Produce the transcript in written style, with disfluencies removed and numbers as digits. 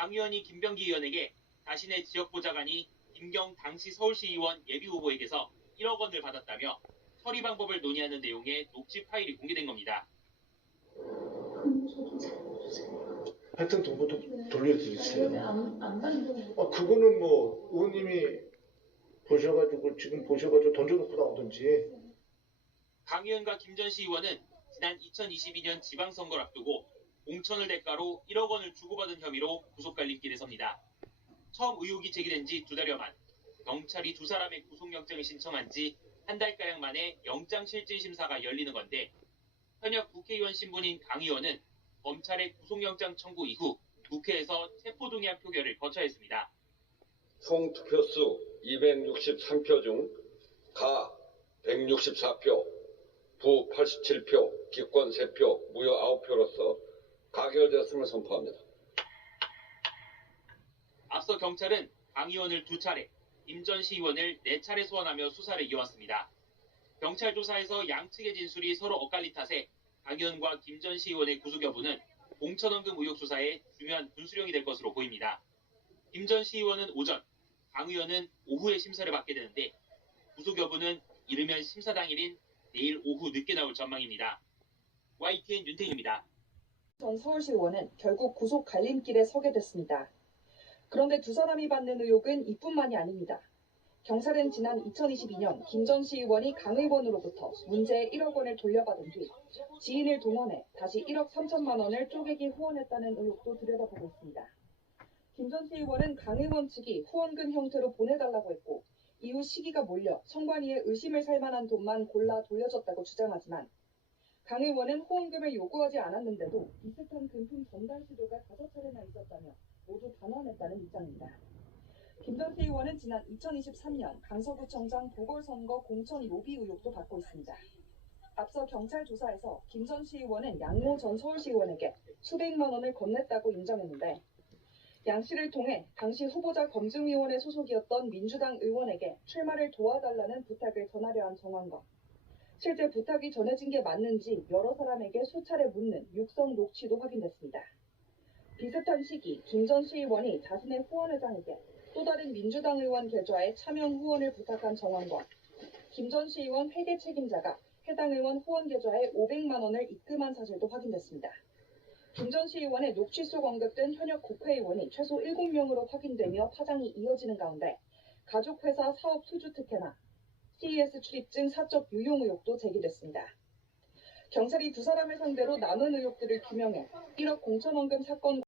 강 의원이 김병기 의원에게 자신의 지역보좌관이 김경 당시 서울시의원 예비후보에게서 1억 원을 받았다며 처리 방법을 논의하는 내용의 녹취 파일이 공개된 겁니다. 저도 잘 모르세요. 하여튼 돈부터 돌려드리세요. 안 받는 거. 그거는 뭐 의원님이 보셔가지고 지금 보셔가지고 던져놓고 나오든지. 강 의원과 김 전 시의원은 지난 2022년 지방선거를 앞두고 공천을 대가로 1억 원을 주고받은 혐의로 구속갈림길에 섭니다. 처음 의혹이 제기된 지 2달여 만 경찰이 두 사람의 구속영장을 신청한 지 한 달가량 만에 영장실질심사가 열리는 건데 현역 국회의원 신분인 강 의원은 검찰의 구속영장 청구 이후 국회에서 체포동의안 표결을 거쳐야 했습니다. 총 투표수 263표 중 가 164표, 부 87표, 기권 3표, 무효 9표로서 가결되었음을 선포합니다. 앞서 경찰은 강 의원을 2차례, 김 전 시의원을 4차례 소환하며 수사를 이어왔습니다. 경찰 조사에서 양측의 진술이 서로 엇갈린 탓에 강 의원과 김 전 시의원의 구속 여부는 공천원금 의혹 수사의 중요한 분수령이 될 것으로 보입니다. 김 전 시의원은 오전, 강 의원은 오후에 심사를 받게 되는데 구속 여부는 이르면 심사 당일인 내일 오후 늦게 나올 전망입니다. YTN 윤태희입니다. 전 서울시의원은 결국 구속 갈림길에 서게 됐습니다. 그런데 두 사람이 받는 의혹은 이뿐만이 아닙니다. 경찰은 지난 2022년 김 전 시의원이 강 의원으로부터 문제의 1억 원을 돌려받은 뒤 지인을 동원해 다시 1억 3천만 원을 쪼개기 후원했다는 의혹도 들여다보고 있습니다. 김 전 시의원은 강 의원 측이 후원금 형태로 보내달라고 했고 이후 시기가 몰려 선관위에 의심을 살 만한 돈만 골라 돌려줬다고 주장하지만 강 의원은 후원금을 요구하지 않았는데도 비슷한 금품 전달 시도가 5차례나 있었다며 모두 반환했다는 입장입니다. 김 전 시의원은 지난 2023년 강서구청장 보궐선거 공천 로비 의혹도 받고 있습니다. 앞서 경찰 조사에서 김 전 시의원은 양모 전 서울시의원에게 수백만 원을 건넸다고 인정했는데 양 씨를 통해 당시 후보자 검증위원회 소속이었던 민주당 의원에게 출마를 도와달라는 부탁을 전하려 한 정황과 실제 부탁이 전해진 게 맞는지 여러 사람에게 수차례 묻는 육성 녹취도 확인됐습니다. 비슷한 시기 김 전 시의원이 자신의 후원회장에게 또 다른 민주당 의원 계좌에 차명 후원을 부탁한 정황과 김 전 시의원 회계 책임자가 해당 의원 후원 계좌에 500만 원을 입금한 사실도 확인됐습니다. 김 전 시의원의 녹취 속 언급된 현역 국회의원이 최소 7명으로 확인되며 파장이 이어지는 가운데 가족회사 사업 수주 특혜나 CES 출입증 사적 유용 의혹도 제기됐습니다. 경찰이 두 사람을 상대로 남은 의혹들을 규명해 1억 공천원금 사건